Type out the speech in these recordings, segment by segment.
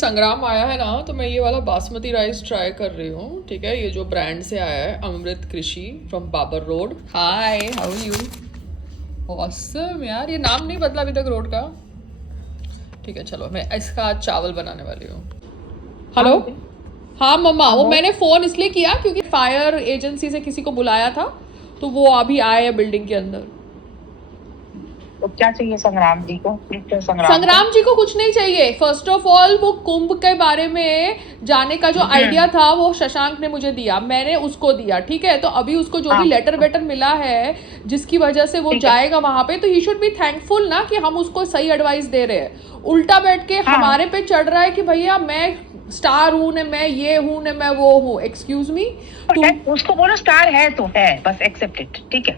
संग्राम आया है ना, तो मैं ये वाला बासमती राइस ट्राई कर रही हूँ। ठीक है, ये जो ब्रांड से आया है, Amrit Krishi from Babar road. Hi, how are you? Awesome यार, ये नाम नहीं बदला अभी तक रोड का। ठीक है, चलो मैं इसका आज चावल बनाने वाली हूँ। हाँ हेलो। दीदी। हाँ मम्मा, हाँ वो बोल। मैंने फ़ोन इसलिए किया क्योंकि फायर एजेंसी से किसी को बुलाया था, तो वो अभी आए हैं बिल्डिंग के अंदर। तो क्या चाहिए संग्राम जी को, मिस्टर संग्राम को? संग्राम जी को कुछ नहीं चाहिए। फर्स्ट ऑफ ऑल वो कुंभ के बारे में जाने का जो आइडिया हम्म। था वो शशांक ने मुझे दिया, मैंने उसको दिया। ठीक है, तो अभी उसको जो भी हाँ लेटर वेटर मिला है जिसकी वजह से वो ठीक है। जाएगा वहां पे, तो ही शुड बी थैंकफुल ना कि हम उसको सही एडवाइस दे रहे हैं। उल्टा बैठ के हाँ हमारे पे चढ़ रहा है कि भैया मैं स्टार हूं न, मैं ये हूं न, मैं वो हूं। एक्सक्यूज मी, तो है, तुम उसको बोलो स्टार है तो है, बस एक्सेप्ट इट। ठीक है,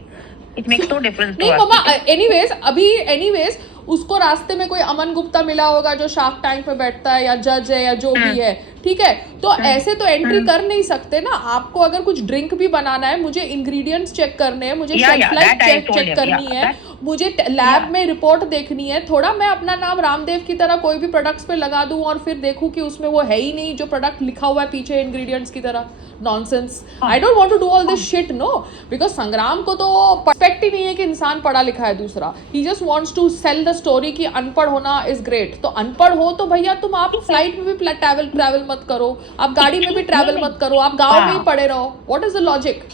it makes no difference to नहीं अस। मम्मा, ठीक है। एनीवेज उसको रास्ते में कोई अमन गुप्ता मिला होगा जो शार्क टैंक पे बैठता है, या जज है, या जो भी हम्म। है। ठीक है, तो हम्म। ऐसे तो एंट्री हम्म। कर नहीं सकते ना। आपको अगर कुछ ड्रिंक भी बनाना है, मुझे इंग्रेडिएंट्स चेक करने हैं, मुझे या shelf life that I told check him, या करनी है, दैट। मुझे या लैब में रिपोर्ट देखनी है। थोड़ा मैं अपना नाम रामदेव की तरह कोई भी प्रोडक्ट्स पे लगा दूं और फिर देखूं कि उसमें वो है ही नहीं जो प्रोडक्ट लिखा हुआ है पीछे इंग्रेडिएंट्स की तरह। नॉनसेंस। हाँ I don't want to do all हाँ this shit, no. Because Sangram को तो परफेक्ट ही नहीं है कि इंसान पढ़ा लिखा है दूसरा। He just wants to sell the story कि अनपढ़ होना इज ग्रेट। तो अनपढ़ हो तो भैया तुम आप ठीक है। फ्लाइट में भी ट्रैवल मत करो, आप गाड़ी में भी ठीक नहीं ट्रैवल नहीं। मत करो, आप गांव में ही हाँ। पड़े रहो। What is the logic?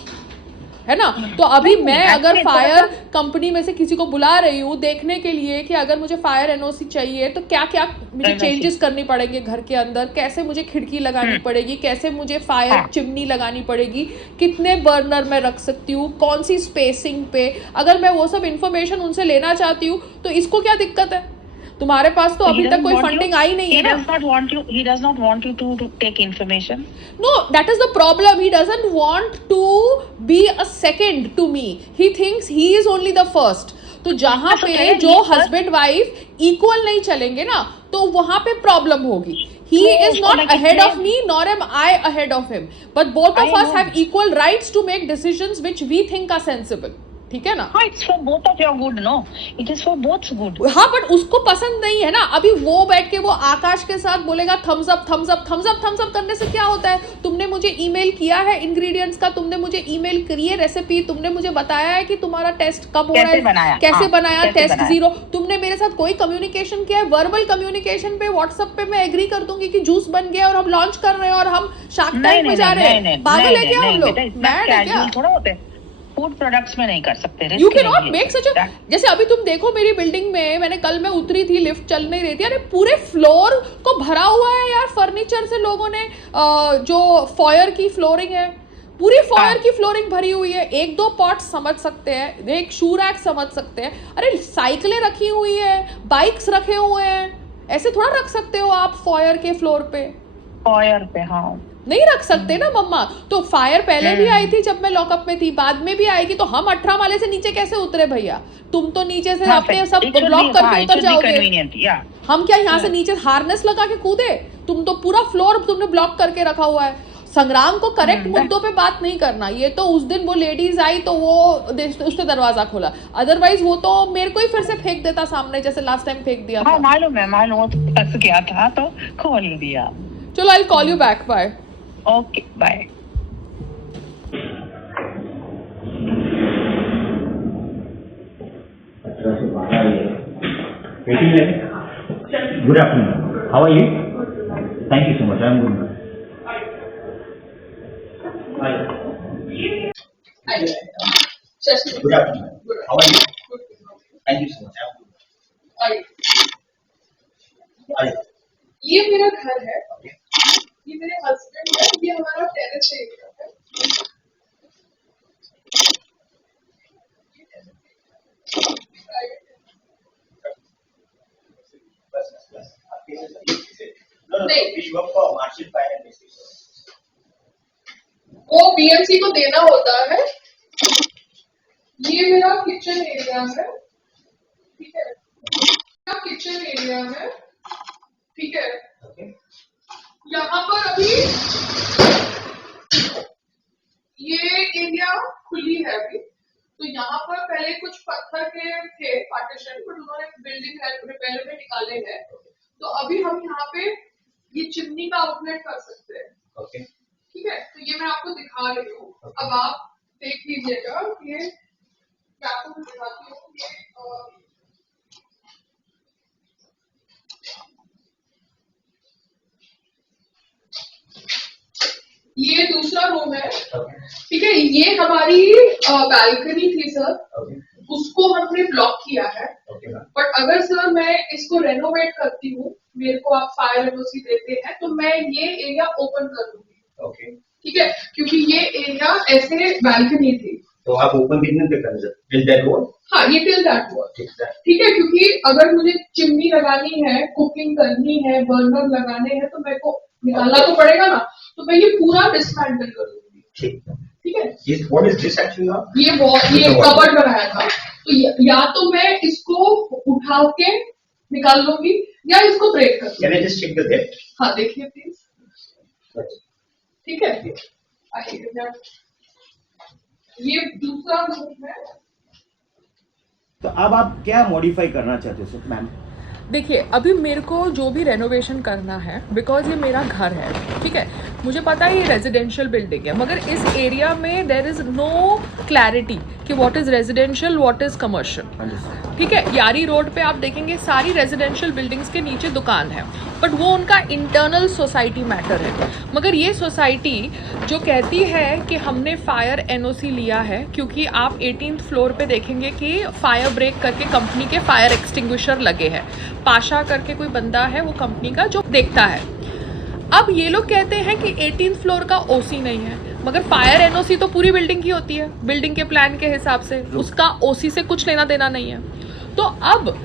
है ना? तो अभी नहीं मैं नहीं, अगर एक्चुअली थोड़ा फायर सा। कंपनी में से किसी को बुला रही हूँ देखने के लिए कि अगर मुझे फायर एनओसी चाहिए तो क्या क्या मुझे एनओसी। चेंजेस करनी पड़ेंगे घर के अंदर, कैसे मुझे खिड़की लगानी हम्म। पड़ेगी, कैसे मुझे फायर हाँ चिमनी लगानी पड़ेगी, कितने बर्नर मैं रख सकती हूँ, कौन सी स्पेसिंग पे, अगर मैं वो सब इंफॉर्मेशन उनसे लेना चाहती हूँ तो इसको क्या दिक्कत है? तुम्हारे पास तो he अभी तक doesn't कोई want you फंडिंग आई नहीं है he ना। does not want you he does not want you to take information. No, that is the problem. He doesn't want to be a second to me. He thinks he is only the first. तो जहां So पे tell him जो he first. Husband wife equal नहीं चलेंगे ना, तो वहां पे प्रॉब्लम होगी। He No, is उसको not like ahead of explain. me, nor am I ahead of him. But both I of us know. have equal rights to make decisions which we think are sensible. ठीक है ना? हाँ, it's for both of your good, no? It is for both's good. हाँ, but उसको पसंद नहीं है ना। अभी वो बैठ के वो आकाश के साथ बोलेगा thumbs up thumbs up thumbs up thumbs up करने से क्या होता है? तुमने मुझे ईमेल किया है इंग्रेडिएंट्स का, तुमने मुझे ईमेल करी है रेसिपी, तुमने मुझे बताया है कि तुम्हारा टेस्ट कब हो रहा कैसे है, बनाया? कैसे हाँ, बनाया, कैसे टेस्ट बनाया? जीरो। तुमने मेरे साथ कोई कम्युनिकेशन किया है? वर्बल कम्युनिकेशन पे व्हाट्सएप पे मैं एग्री कर दूंगी कि जूस बन गया और हम लॉन्च कर रहे हैं और हम शार्क नहीं टैंक में नहीं जा नहीं रहे नहीं हैं। नहीं पागल है नहीं क्या हम नहीं लोग? बेटा, इतना मैड है क्या? कैजुअल थोड़ा होते हैं। फूड प्रोडक्ट्स में नहीं कर सकते, यू रिस्क कैन नहीं नॉट ले मेक सच सकते। अ, जैसे अभी तुम देखो मेरी बिल्डिंग में, मैंने कल मैं उतरी थी, लिफ्ट चल नहीं रही थी, अरे पूरे फ्लोर को भरा हुआ है यार फर्नीचर से लोगों ने। जो फॉयर की फ्लोरिंग है, पूरी फॉयर हाँ की फ्लोरिंग भरी हुई है। एक दो पॉट समझ सकते हैं, एक शू रैक समझ सकते हैं, अरे साइकिलें रखी हुई है, बाइक्स रखे हुए हैं, ऐसे थोड़ा रख सकते हो आप फॉयर के फ्लोर पे? फॉयर पे। हाँ। नहीं रख सकते ना मम्मा। तो फायर पहले भी आई थी जब मैं लॉकअप में थी, बाद में भी आएगी, तो हम 18 माले से नीचे कैसे उतरे भैया? तुम तो नीचे से हाँ अपने सही, सब it should ब्लॉक be, करके हाँ, it उतर should be जाओगे। convenient, yeah. हम क्या यहाँ से नीचे हार्नेस लगा के कूदे? तुम तो पूरा फ्लोर तुमने ब्लॉक करके रखा हुआ है। संग्राम को करेक्ट मुद्दों पे बात नहीं करना। ये तो उस दिन वो लेडीज आई तो वो उसने दरवाजा खोला, अदरवाइज वो तो मेरे को ही फिर से फेंक देता सामने, जैसे लास्ट टाइम फेंक दिया हाँ था। मालूम है, मालूम, वो तो फंस गया था तो खोल दिया। चलो I call you back, bye. Okay bye. Good afternoon. How are you? Thank you so much. I'm good. Hi. Good afternoon. How are you? Thank you so much. I'm good. Hi. ये मेरा घर है, ये मेरे husband है, ये हमारा terrace area है। बस आपके no, we work for Marshall Fire and Rescue. वो बीएमसी को देना होता है। ये मेरा किचन एरिया है, ठीक है, मेरा किचन एरिया है, ठीक है। Okay. यहाँ पर अभी ये एरिया खुली है अभी, तो यहाँ पर पहले कुछ पत्थर के थे पार्टीशन, बट उन्होंने बिल्डिंग रिपेयर में निकाले हैं। तो अभी हम यहाँ पे ये चिमनी का आउटलेट कर सकते हैं, Okay. ठीक है। तो ये मैं आपको दिखा रही हूँ, अब आप देख लीजिएगा। ये मैं आपको दिखाती हूँ, ये दूसरा रूम है, Okay. ठीक है। ये हमारी बैल्कनी थी सर, Okay. उसको हमने ब्लॉक किया है। Okay. ma'am. बट अगर सर मैं इसको रेनोवेट करती हूँ, मेरे को आप फायर एनओसी देते हैं, तो मैं ये एरिया ओपन कर दूंगी, Okay. ठीक है। क्योंकि ये एरिया ऐसे बैल्कनी थी। तो आप ओपन कितने पे कर सकते? Till that wall? हाँ, ये टिल दैट वॉल, ठीक है। ठीक है। क्योंकि अगर मुझे चिमनी लगानी है, कुकिंग करनी है, बर्नर लगाने हैं, तो मेरे को निकालना तो पड़ेगा ना, तो मैं ये पूरा डिसमेंटल कर दूंगी, ठीक है। ठीक है। What is this actually now? ये कबर्ड बनाया था, तो या तो मैं इसको उठा के निकाल लूंगी या इसको ब्रेक कर Can लूंगी। I just check the depth? हाँ, देखिए प्लीज, Right. ठीक है। आइए, ये दूसरा रूम है। तो अब आप क्या मॉडिफाई करना चाहते हो सर मैम? देखिए, अभी मेरे को जो भी रेनोवेशन करना है, बिकॉज ये मेरा घर है, ठीक है। मुझे पता है ये रेजिडेंशियल बिल्डिंग है, मगर इस एरिया में देर इज़ नो क्लैरिटी कि what is residential, what is commercial, ठीक है। यारी रोड पे आप देखेंगे सारी रेजिडेंशियल बिल्डिंग्स के नीचे दुकान है, बट वो उनका इंटरनल सोसाइटी मैटर है। मगर ये सोसाइटी जो कहती है कि हमने फायर एनओसी लिया है, क्योंकि आप 18th फ्लोर पे देखेंगे कि फायर ब्रेक करके कंपनी के फायर एक्सटिंग्विशर लगे हैं। पाशा करके कोई बंदा है वो कंपनी का जो देखता है। अब ये लोग कहते हैं कि 18th फ्लोर का ओसी नहीं है, मगर फायर एनओसी तो पूरी बिल्डिंग की होती है, बिल्डिंग के प्लान के हिसाब से, उसका ओसी से कुछ लेना देना नहीं है। तो अब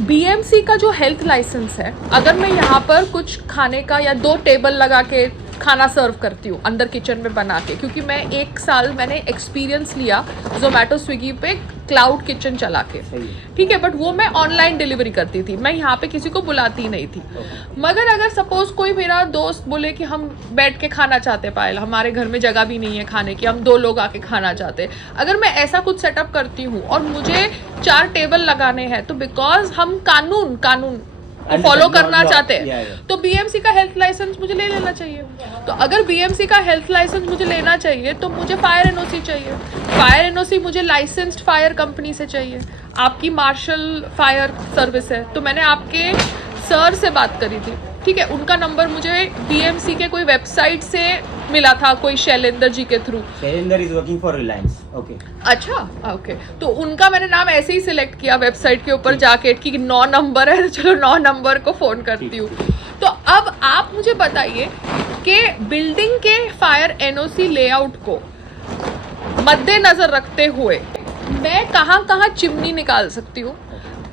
बीएमसी का जो हेल्थ लाइसेंस है, अगर मैं यहाँ पर कुछ खाने का या 2 टेबल लगा के खाना सर्व करती हूँ अंदर किचन में बना के, क्योंकि मैं 1 साल मैंने एक्सपीरियंस लिया जोमेटो स्विगी पे क्लाउड किचन चला के, ठीक है। बट वो मैं ऑनलाइन डिलीवरी करती थी, मैं यहाँ पे किसी को बुलाती नहीं थी। मगर अगर सपोज कोई मेरा दोस्त बोले कि हम बैठ के खाना चाहते, पायल हमारे घर में जगह भी नहीं है खाने की, हम 2 लोग आके खाना चाहते, अगर मैं ऐसा कुछ सेटअप करती हूँ और मुझे 4 टेबल लगाने हैं, तो बिकॉज हम कानून फॉलो करना चाहते हैं, तो बीएमसी का हेल्थ लाइसेंस मुझे ले लेना चाहिए। तो अगर बीएमसी का हेल्थ लाइसेंस मुझे लेना चाहिए, तो मुझे फायर एनओसी चाहिए। फायर एनओसी मुझे लाइसेंस्ड फायर कंपनी से चाहिए। आपकी मार्शल फायर सर्विस है, तो मैंने आपके सर से बात करी थी, ठीक है। उनका नंबर मुझे बीएमसी के कोई वेबसाइट से मिला था, कोई शैलेंद्र जी के through. Shailendra is working for Reliance. Okay, अच्छा, ओके। तो उनका मैंने नाम ऐसे ही सिलेक्ट किया वेबसाइट के ऊपर जाके कि 9 नंबर है, तो चलो 9 नंबर को फ़ोन करती हूँ। तो अब आप मुझे बताइए कि बिल्डिंग के फायर एनओसी लेआउट को मद्देनज़र रखते हुए मैं कहाँ कहाँ चिमनी निकाल सकती हूँ,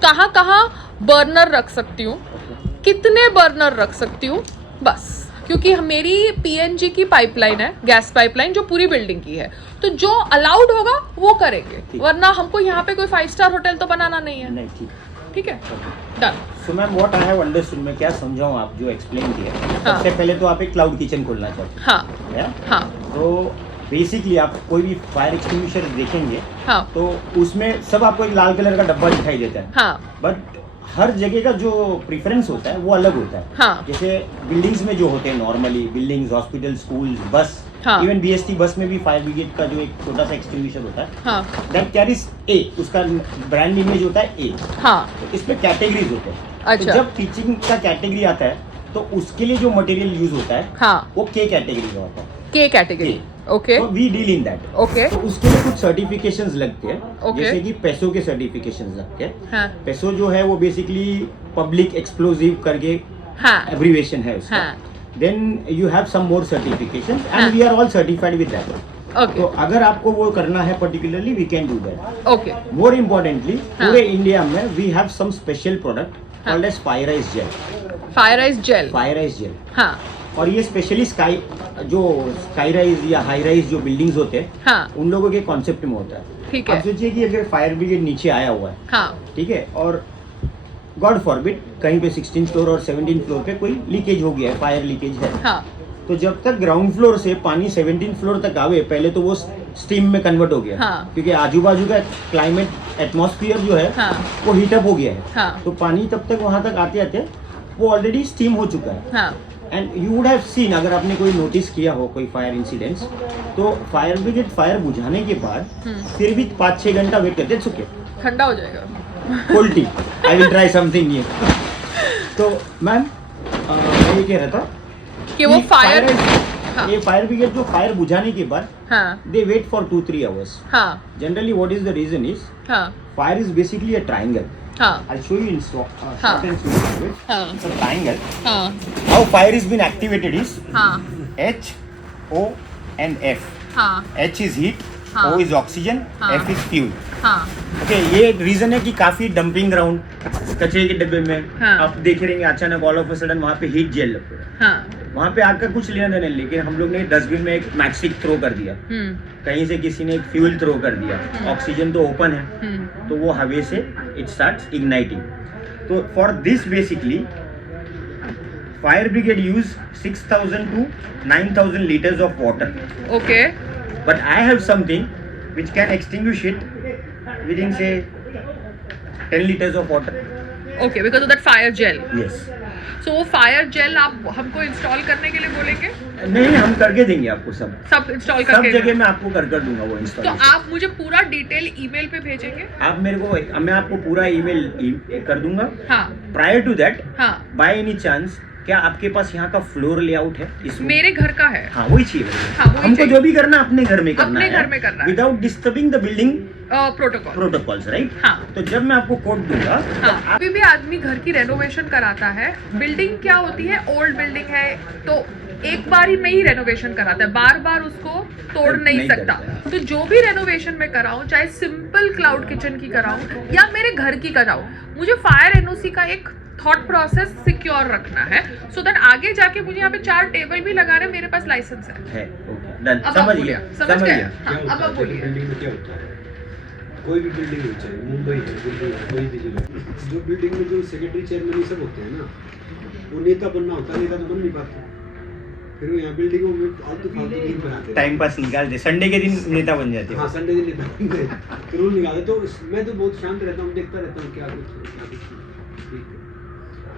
कहाँ कहाँ बर्नर रख सकती हूँ, कितने बर्नर रख सकती हूँ, बस। क्योंकि मेरी पीएनजी की पाइपलाइन है, गैस पाइपलाइन, जो पूरी बिल्डिंग की है, तो जो अलाउड होगा वो करेंगे, वरना हमको यहाँ पे कोई 5 स्टार होटल तो बनाना नहीं है। नहीं, ठीक है, done. So ma'am what I have understood, मैं क्या समझाऊँ आप जो एक्सप्लेन किया। हाँ। सबसे पहले तो आप एक क्लाउड किचन खोलना चाहते हैं। हाँ या? हाँ तो बेसिकली आप कोई भी फायर एक्सटिंग्विशर देखेंगे, हाँ तो उसमें सब आपको एक लाल कलर का डब्बा दिखाई देता है। हाँ बट हर जगह का जो प्रेफरेंस होता है वो अलग होता है। हाँ। जैसे बिल्डिंग्स में जो होते हैं नॉर्मली, बिल्डिंग्स, हॉस्पिटल, स्कूल, बस, हाँ। इवन बीएसटी बस में भी फायर ब्रिगेड का जो एक छोटा सा एक्सटिंग्विशर होता है, हाँ दैट कैरीज ए, उसका ब्रांड इमेज होता है ए। हाँ। तो इसमें कैटेगरीज होते हैं। अच्छा। तो जब टीचिंग का कैटेगरी आता है, तो उसके लिए जो मटेरियल यूज होता है हाँ, वो के कैटेगरी का होता है। के कैटेगरी, ओके तो we deal in that. Okay तो उसके लिए कुछ सर्टिफिकेशंस लगते हैं, Okay. जैसे कि पेसो के सर्टिफिकेशंस लगते हैं। हाँ पेसो जो है वो बेसिकली पब्लिक एक्सप्लोजिव करके हाँ एब्रीवेशन है उसका। हाँ। Then you have some more certification हाँ। And we are all certified with that. तो ओके अगर आपको वो करना है particularly, we can do that. Okay more importantly, हाँ। पूरे इंडिया में we have some special product हाँ। Called as firize gel. Firize gel, firize gel, हाँ और ये स्पेशली स्काई राइज या हाई राइज जो बिल्डिंग्स होते हैं, हाँ उन लोगों के कॉन्सेप्ट में होता है। ठीक आप है, सोचिए कि अगर फायर ब्रिगेड नीचे आया हुआ है, हाँ ठीक है, और गॉड फॉरबिड कहीं पे 16 फ्लोर और 17 फ्लोर पे कोई लीकेज हो गया है, फायर लीकेज है, हाँ तो जब तक ग्राउंड फ्लोर से पानी 17 फ्लोर तक आवे, पहले तो वो स्टीम में कन्वर्ट हो गया, हाँ। क्योंकि आजू बाजू का क्लाइमेट एटमॉस्फेयर जो है हाँ वो हीटअप हो गया है। हाँ तो पानी तब तक वहां तक आते आते वो ऑलरेडी स्टीम हो चुका है। हाँ and you would have seen, अगर आपने कोई नोटिस किया हो कोई फायर इंसिडेंट्स, तो फायर ब्रिगेड फायर बुझाने के बाद फिर भी 5-6 घंटा वेट करते हैं, ओके ठंडा हो जाएगा। Cold T, I will try something new. तो मैम मैं ये कह रहा था कि वो फायर, हाँ। ये फायर ब्रिगेड जो फायर बुझाने के बाद हाँ दे वेट फॉर 2-3 आवर्स। हाँ generally what is the reason is हाँ fire is basically a triangle. हाँ I'll show you in short हाँ. and sweet. हाँ. It's a triangle. हाँ How fire is been activated is हाँ H, O and F. हाँ H is heat, हाँ. O is oxygen, हाँ. F is fuel. हाँ Okay, ये रीजन है कि काफी डंपिंग ग्राउंड कचरे के डब्बे में हाँ. आप देखे रहेंगे अचानक ऑल ऑफ अ सडन वहाँ पे हीट जेल लग पड़ा। हाँ वहाँ पे आग का कुछ लेना देना नहीं, लेकिन हम लोग ने डस्टबिन में एक मैक्सिक थ्रो कर दिया, कहीं से किसी ने एक फ्यूल थ्रो कर दिया, ऑक्सीजन तो ओपन है तो वो हवे से इट स्टार्ट्स इग्नाइटिंग। तो for this basically fire brigade use 6000 to 9000 liters of water, okay but I have something which can extinguish it within say 10 liters of water. Okay because of that fire gel. Yes. So वो fire jail आप हमको install करने के लिए बोलेंगे? नहीं, हम करके देंगे आपको सब इंस्टॉल सब करके जगह मैं आपको कर दूंगा वो तो इंस्टॉलेशन। आप मुझे पूरा डिटेल ईमेल पे भेजेंगे? आप मेरे को, मैं आपको पूरा ईमेल कर दूंगा। हाँ प्रायर टू दैट, हाँ बाय एनी चांस क्या आपके पास यहाँ का फ्लोर लेआउट है इसमें? मेरे घर का है। हाँ वही चाहिए मुझे। हाँ, वही हमको चाहिए। जो भी करना अपने घर में करना अपने है, घर में करना है। Without disturbing the building protocol. Protocols, right? हाँ। तो जब मैं आपको कोड दूंगा तो हाँ, अभी भी आदमी घर की रेनोवेशन कराता है, बिल्डिंग क्या होती है, ओल्ड बिल्डिंग है तो एक बार ही में ही रेनोवेशन कराता है, बार बार उसको तोड़ नहीं सकता। करता। तो जो भी रेनोवेशन में कराऊं, चाहे सिंपल क्लाउड किचन की कराऊं या मेरे घर की कराऊं, मुझे फायर एनओसी का एक थॉट प्रोसेस सिक्योर रखना है, सो दैट आगे जाके मुझे यहाँ पे 4 टेबल भी लगा रहे, मेरे पास लाइसेंस है। ओके डन, अब आप समझ बोलिए, गया समझ गए? क्या हाँ, होता अब है, आप बोलिए। बिल्डिंग में क्या होता है, कोई भी बिल्डिंग हो चाहे मुंबई है, दिल्ली है, कोई भी जगह, जो बिल्डिंग में जो सेक्रेटरी चेयरमैन ये सब होते हैं ना, वो नेता बनना होता है, नेता तो बन नहीं पाते, फिर वो यहाँ बिल्डिंगों में फालतू मीटिंग बनाते हैं, टाइम पास निकालते, संडे के दिन नेता बन जाते हाँ हैं। संडे दिन नेता बनते हैं, तो रूल निकालते। तो मैं तो बहुत शांत रहता हूँ, देखता रहता हूँ क्या कुछ ठीक है।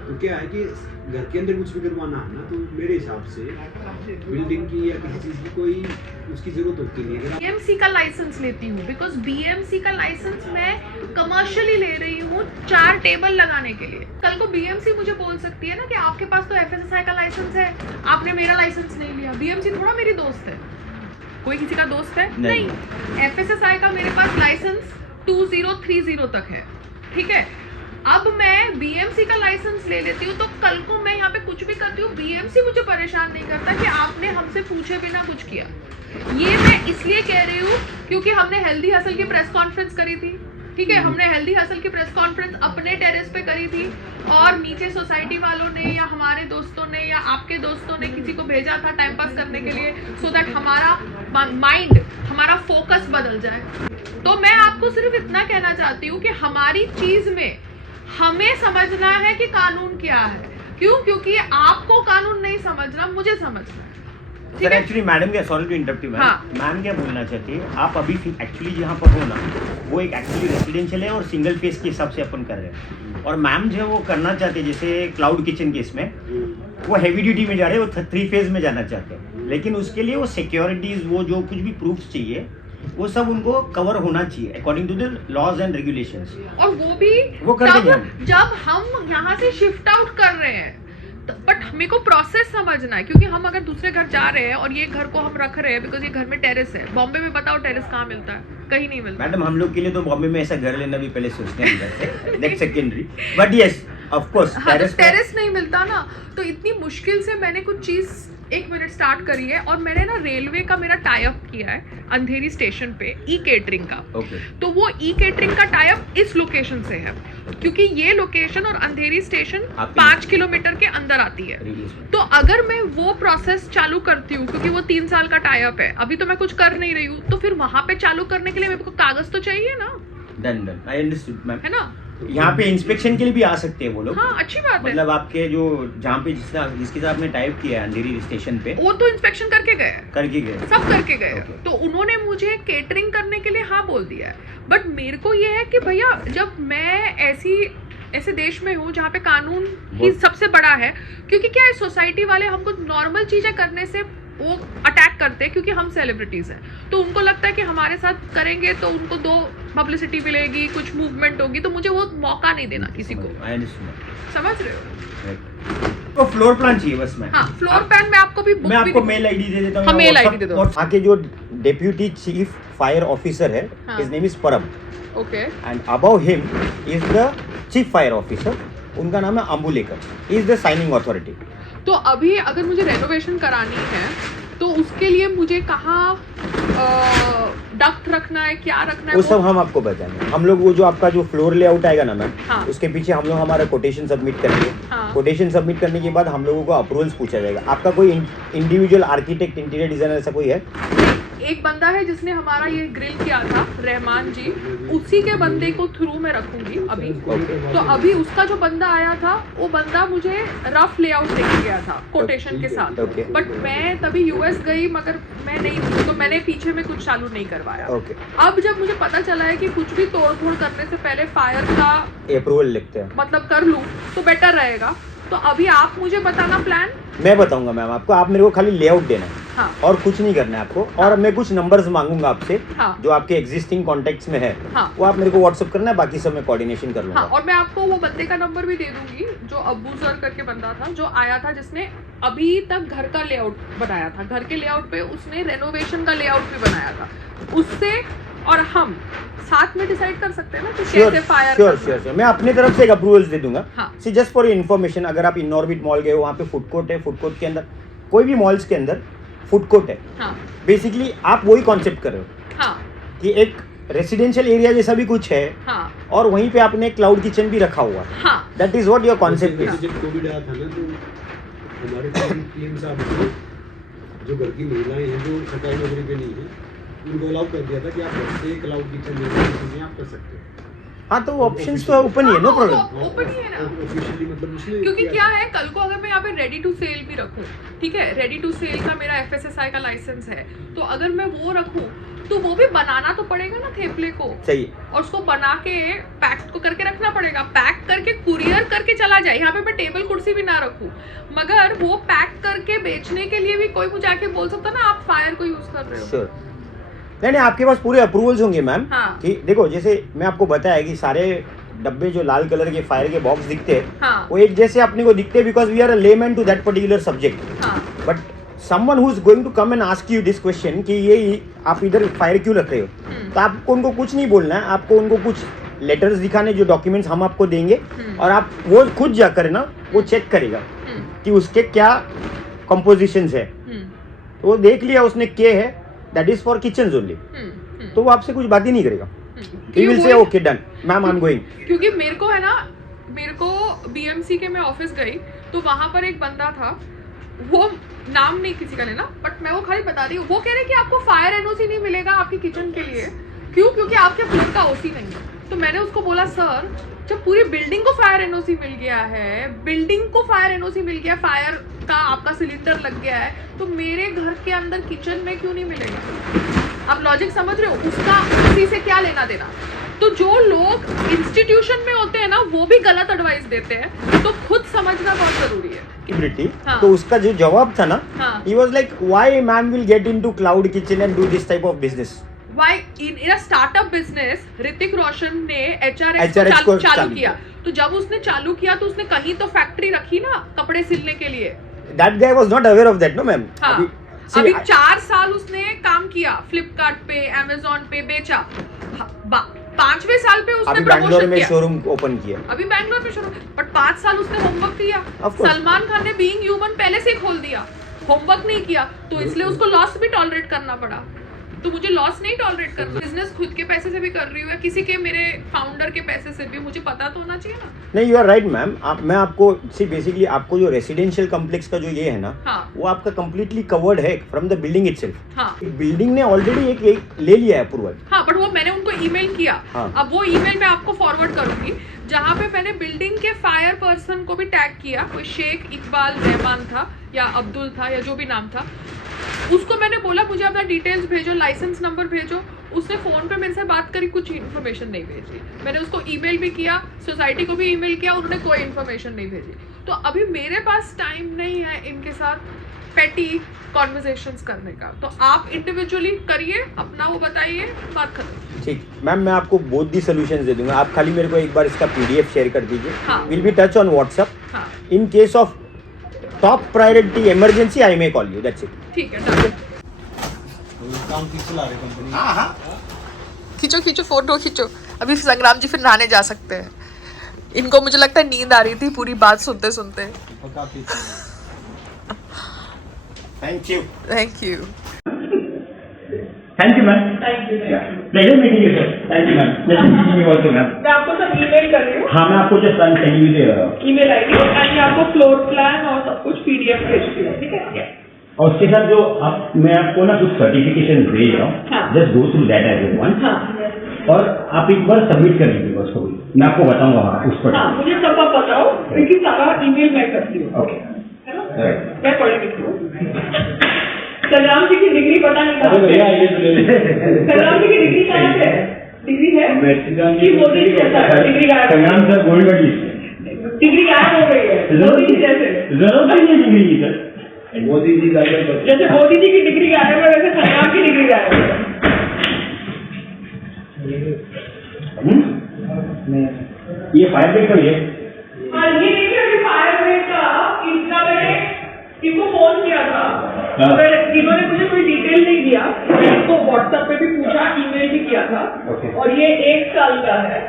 तो क्या है कि घर के अंदर कुछ भी करवाना है ना, तो मेरे हिसाब से बिल्डिंग की या किसी चीज़ की कोई उसकी जरूरत होती नहीं है। बीएमसी का लाइसेंस लेती हूँ, बिकॉज बीएमसी का लाइसेंस मैं कमर्शियली ले रही हूँ 4 टेबल लगाने के लिए। कल को बीएमसी मुझे बोल सकती है ना कि आपके पास तो एफएसएसआई का लाइसेंस है, आपने मेरा लाइसेंस नहीं लिया। बीएमसी थोड़ा मेरी दोस्त है, कोई किसी का दोस्त है नहीं। एफएसएसआई का मेरे पास लाइसेंस 2030 तक है, ठीक है। अब मैं बीएमसी का लाइसेंस ले लेती हूँ तो कल को मैं यहाँ पे कुछ भी करती हूँ, बीएमसी मुझे परेशान नहीं करता कि आपने हमसे पूछे बिना कुछ किया। ये मैं इसलिए कह रही हूँ क्योंकि हमने हेल्दी हसल की प्रेस कॉन्फ्रेंस करी थी, ठीक है। हमने हेल्दी हसल की प्रेस कॉन्फ्रेंस अपने टेरेस पे करी थी और नीचे सोसाइटी वालों ने या हमारे दोस्तों ने या आपके दोस्तों ने किसी को भेजा था टाइम पास करने के लिए, सो दैट हमारा माइंड, हमारा फोकस बदल जाए। तो मैं आपको सिर्फ इतना कहना चाहती हूँ कि हमारी चीज में हमें समझना है कि कानून क्या है। क्यों? क्योंकि आपको कानून नहीं समझना, मुझे समझना है, ठीक सर है। एक्चुअली मैडम क्या, sorry to interrupt you ma'am, हाँ। मैम क्या बोलना चाहती है, आप अभी एक्चुअली जहाँ पर हो ना, वो एक एक्चुअली रेसिडेंशियल है और सिंगल फेस के हिसाब से अपन कर रहे हैं, और मैम जो है वो करना चाहते हैं जैसे क्लाउड किचन केस में वो हैवी ड्यूटी में जा रहे हैं, वो 3 फेज में जाना चाहते हैं, लेकिन उसके लिए वो सिक्योरिटीज, वो जो कुछ भी प्रूफ चाहिए वो सब उनको कवर होना चाहिए according to the laws and regulations. और वो भी वो कर देंगे हम। जब हम यहाँ से शिफ्ट आउट कर रहे हैं, बट हमें को प्रोसेस समझना है, क्योंकि हम अगर दूसरे घर जा रहे हैं और ये घर को हम रख रहे हैं बिकॉज ये घर में टेरेस है। बॉम्बे में बताओ टेरेस कहाँ मिलता है? कहीं नहीं मिलता। मैडम हम लोग के लिए तो बॉम्बे में ऐसा घर लेना भी पहले सोचते हैं, that's secondary, but yes of course हाँ, तो टेरेस नहीं मिलता ना, तो इतनी मुश्किल से मैंने कुछ चीज 1 मिनट स्टार्ट करी है। और मैंने ना रेलवे का मेरा टाई अप किया है अंधेरी स्टेशन पे ई केटरिंग का। ओके। तो वो ई केटरिंग का टाई अप इस लोकेशन से है, क्योंकि ये लोकेशन और अंधेरी स्टेशन 5 किलोमीटर के अंदर आती है। तो अगर मैं वो प्रोसेस चालू करती हूँ, क्योंकि वो 3 साल का टाई अप है, अभी तो मैं कुछ कर नहीं रही हूँ, तो फिर वहां पे चालू करने के लिए मेरे को कागज तो चाहिए ना। Done I understood ma'am. है ना? यहाँ पे इंस्पेक्शन के लिए भी आ सकते हैं वो लोग। हाँ, अच्छी बात है। मतलब आपके जो जहाँ पे जिसके साथ आपने टाइप किया है अंधेरी स्टेशन पे, वो तो इंस्पेक्शन करके गए, करके गए, सब करके गए। Okay. तो उन्होंने मुझे केटरिंग करने के लिए हाँ बोल दिया है। बट मेरे को ये है कि भैया जब मैं ऐसी ऐसे देश में हूँ जहाँ पे कानून ही सबसे बड़ा है, क्योंकि क्या है सोसाइटी वाले हमको नॉर्मल चीजें करने से वो अटैक करते हैं क्योंकि हम सेलिब्रिटीज हैं, तो उनको लगता है कि हमारे साथ करेंगे तो उनको 2 पब्लिसिटी मिलेगी, कुछ मूवमेंट होगी, तो मुझे वो मौका नहीं देना किसी को। समझ रहे हो? तो फ्लोर प्लान चाहिए बस मैं। हाँ, फ्लोर प्लान मैं आपको भी मैं आपको मेल आईडी दे देता हूँ। हाँ, मेल आईडी दे दो। और आके जो डेप्यूटी चीफ फायर ऑफिसर है, हाँ। His name is Param, okay, and above him is the chief fire officer, उनका नाम है Ambulekar, he is the signing authority. तो अभी अगर मुझे रेनोवेशन करानी है तो उसके लिए मुझे कहाँ डक्ट रखना है, क्या रखना है? वो सब हम आपको बताएंगे। हम लोग वो जो आपका जो फ्लोर लेआउट आएगा ना मैम, हाँ। उसके पीछे हम लोग हमारा कोटेशन सबमिट करेंगे। हाँ। कोटेशन सबमिट करने के बाद हम लोगों को अप्रूवल्स पूछा जाएगा। आपका कोई इंडिविजुअल आर्किटेक्ट, इंटीरियर डिजाइनर ऐसा कोई है? एक बंदा है जिसने हमारा ये ग्रिल किया था, रहमान जी, उसी के बंदे को थ्रू में रखूंगी अभी। तो अभी उसका जो बंदा आया था वो बंदा मुझे रफ लेआउट देके गया था कोटेशन के साथ, Okay. बट मैं तभी यूएस गई मगर मैं नहीं थी, तो मैंने पीछे में कुछ चालू नहीं करवाया। Okay. अब जब मुझे पता चला है कि कुछ भी तोड़-फोड़ करने से पहले फायर का अप्रूवल लिखते हैं। मतलब कर लूं तो बेटर रहेगा। तो अभी आप मुझे बताना प्लान। मैं बताऊंगा मैम आपको, आप मेरे को खाली लेआउट देना है। हाँ। और कुछ नहीं करना है आपको। और मैं कुछ नंबर्स मांगूंगा आपसे, हाँ। जो आपके एग्जिस्टिंग कॉन्टेक्ट्स में है, हाँ। वो आप मेरे को व्हाट्सअप करना है, बाकी सब मैं कोऑर्डिनेशन कर लूंगा। हाँ, और मैं आपको वो बंदे का नंबर भी दे दूंगी जो अब्बू सर करके बंदा था, जो आया था, जिसने अभी तक घर का लेआउट बनाया था। घर के लेआउट पे उसने रेनोवेशन का लेआउट भी बनाया था। उससे और हम साथ में डिसाइड कर सकते हैं ना कि कैसे फायर श्योर मैं अपनी तरफ से एक अप्रूवल्स दे दूंगा। हाँ। सी जस्ट फॉर इन्फॉर्मेशन, अगर आप इनऑर्बिट मॉल गए हो, वहाँ पे फूड कोर्ट है, फूड कोर्ट के अंदर कोई भी मॉल्स के अंदर फूड कोर्ट है। हाँ। बेसिकली आप वही कॉन्सेप्ट कर रहे हो। हाँ। कि एक रेसिडेंशियल एरिया जैसा भी कुछ है। हाँ। और वहीं पे आपने क्लाउड किचन भी रखा हुआ है। हाँ। That is what your concept is. जब कोविड आया था ना, तो हमारे पीएम साहब ने जो घर की महिलाएं हैं जो सरकारी नौकरी पे नहीं है, उनको अलाउ कर दिया था कि आप घर से क्लाउड किचन में आप कर सकते हो। हाँ, तो ऑप्शंस तो ओपन ही है, नो प्रॉब्लम। ओपन ही है ना। ऑफिशियली मतलब उसने क्योंकि क्या है, कल को अगर मैं यहाँ पे रेडी टू सेल भी रखूँ, ठीक है, रेडी टू सेल का मेरा FSSAI का लाइसेंस है, तो अगर मैं वो रखूँ तो वो भी बनाना तो पड़ेगा ना थेपले को। सही। और उसको बना के पैक को करके रखना पड़ेगा, पैक करके कुरियर करके चला जाए। यहाँ पे मैं टेबल कुर्सी भी ना रखूँ, मगर वो पैक करके बेचने के लिए भी कोई मुझे आके बोल सकता ना आप फायर को यूज कर रहे हो। श्योर। नहीं, आपके पास पूरे अप्रूवल्स होंगे मैम। हाँ। कि देखो, जैसे मैं आपको बताया कि सारे डब्बे जो लाल कलर के फायर के बॉक्स दिखते हैं, हाँ। वो एक जैसे अपने को दिखते हैं, because we are a layman to that particular subject. हाँ। But someone who is going to come and ask you this question कि ये आप इधर फायर क्यों रख रहे हो, तो आपको उनको कुछ नहीं बोलना है। आपको उनको कुछ लेटर्स दिखाने, जो डॉक्यूमेंट्स हम आपको देंगे, और आप वो खुद जाकर ना वो चेक करेगा कि उसके क्या कंपोजिशंस है। तो वो देख लिया उसने के है, that is for kitchen only, तो वो आपसे कुछ बात ही नहीं करेगा। He will say okay done ma'am, I am going. क्योंकि मेरे को है ना, मेरे को BMC के मैं ऑफिस गई तो वहां पर एक बंदा था, वो नाम नहीं किसी का लेना, बट मैं वो खाली बता रही हूँ, वो कह रहे कि आपको फायर NOC नहीं मिलेगा आपके किचन के लिए। क्यों? क्योंकि आपके फ्लोर का OC नहीं है। तो मैंने उसको बोला, सर जब पूरी बिल्डिंग को फायर NOC मिल गया है, बिल्डिंग को फायर NOC मिल गया, फायर का आपका सिलेंडर लग गया है, तो मेरे घर के अंदर किचन में क्यों नहीं मिलेगा? आप लॉजिक समझ रहे हो? उसका उसी से क्या लेना देना? तो जो लोग इंस्टीट्यूशन में होते हैं ना, वो भी गलत एडवाइस देते हैं, तो खुद समझना बहुत जरूरी है। हाँ। तो उसका जो जवाब था ना, हाँ। he was like, why man will get into cloud kitchen and do this type of business? Why in a startup business, Hrithik Roshan ने HRX HRX को को चालू चालू किया। तो जब उसने चालू किया तो उसने कहीं तो फैक्ट्री रखी ना कपड़े सिलने के लिए। That guy was not aware of that, no ma'am? हाँ। अभी 4 साल उसने काम किया, फ्लिपकार्ट पे, अमेजोन पे बेचा। 5वें साल पे उसने अभी बैंगलोर प्रमोशन में किया। शोरूम ओपन किया। अभी बैंगलोर में शुरू, बट 5 साल उसने होमवर्क किया। Of course. सलमान खान ने बीइंग ह्यूमन पहले से ही खोल दिया, होमवर्क नहीं किया, तो इसलिए उसको लॉस भी टॉलरेट करना पड़ा। तो मुझे लॉस नहीं टॉलरेट करना। बिजनेस खुद के पैसे से भी कर रही हूँ या किसी के, मेरे फाउंडर के पैसे से भी, मुझे पता तो होना चाहिए ना। नहीं, यू आर राइट मैम। मैं आपको बेसिकली आपको जो रेसिडेंशियल कॉम्प्लेक्स का जो ये है ना, हाँ। वो आपका कंप्लीटली कवर्ड है फ्रॉम द बिल्डिंग इटसेल्फ। हाँ। बिल्डिंग ने ऑलरेडी एक ले लिया है अप्रूवल। हाँ, बट वो मैंने उनको ईमेल किया। हाँ। अब वो ईमेल मैं आपको फॉरवर्ड करूंगी, जहाँ पे मैंने बिल्डिंग के फायर पर्सन को भी टैग किया। कोई शेख इकबाल रहमान था या अब्दुल था या जो भी नाम था, उसको मैंने बोला मुझे अपना डिटेल्स भेजो, लाइसेंस नंबर भेजो, उसने फ़ोन पे मेरे से बात करी, कुछ इन्फॉर्मेशन नहीं भेजी। मैंने उसको ईमेल भी किया, सोसाइटी को भी ईमेल किया, उन्होंने कोई इन्फॉर्मेशन नहीं भेजी। तो अभी मेरे पास टाइम नहीं है इनके साथ पेटी कॉन्वर्सेशंस करने का। तो आप इंडिविजुअली करिए, अपना वो बताइए, बात खत्म। ठीक मैम, मैं आपको बोथ दी सोल्यूशन दे दूंगा। आप खाली मेरे को एक बार इसका पीडीएफ शेयर कर दीजिए। हाँ। Will be touch on WhatsApp. हाँ in case of top priority emergency I may call you, that's it. ठीक है, डन। काम ठीक चला रही कंपनी। हाँ हाँ, खींचो खींचो, फोटो खींचो। अभी संग्राम जी फिर नहाने जा सकते हैं। इनको मुझे लगता है नींद आ रही थी पूरी बात सुनते सुनते। Thank you. Thank you. Thank you, ma'am. Thank you. Pleasure meeting you, sir. Thank you, ma'am. Nice meeting you also, ma'am. मैं आपको सब ईमेल कर रही हूँ, हाँ, मैं आपको just send you the email ID, और मैं आपको फ्लोर प्लान और सब कुछ पीडीएफ भेजती हूँ, ठीक है? और उसके साथ जो आप मैं आपको ना कुछ सर्टिफिकेशन भेज रहा हूँ, हाँ। Just go through that everyone. हाँ और आप एक बार सबमिट कर दीजिएगा उसको, मैं आपको बताऊंगा वहाँ उस पर। हाँ, मुझे सब आप बताओ, क्योंकि सारा ईमेल मैं करती हूँ। ओके, है ना? मैं पढ़ लिखती हूँ। संग्राम जी की डिग्री पता नहीं कहाँ पे है। संग्राम जी की डिग्री कहाँ पे है? डिग्री है कि मोदी जी जैसा है? डिग्री गायब, संग्राम सर गोल्ड मेडलिस्ट, डिग्री गायब हो गई है मोदी जी जैसे। जरूरत नहीं है डिग्री की सर। मोदी जी का जैसे मोदी जी की डिग्री गायब है, वैसे संग्राम की डिग्री गायब है। ये फायर ब्रेक का है। हाँ, ये नहीं है अभी फायर ब्रेक का, इतना मैंने इनको फोन किया था, पर इन्होंने मुझे कोई डिटेल नहीं दिया। मैंने इनको व्हाट्सएप पे भी पूछा, ईमेल भी किया था। और ये 1 साल का है,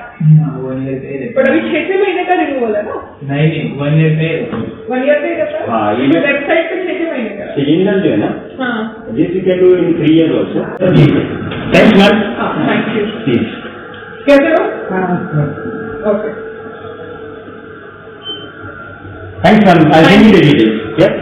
पर अभी 6 महीने का रिन्यूअल है ना? नहीं 1 ईयर पे 1 ईयर पे रहता है। हाँ, ये वेबसाइट पे 6 महीने का है। सिग्नल जो है ना, हाँ this you can do in 3 years also। Thanks ma'am. हाँ, थैंक यू। प्लीज। कैसे हो? Okay, Thanks, ma'am. I'll send you the details. Yeah.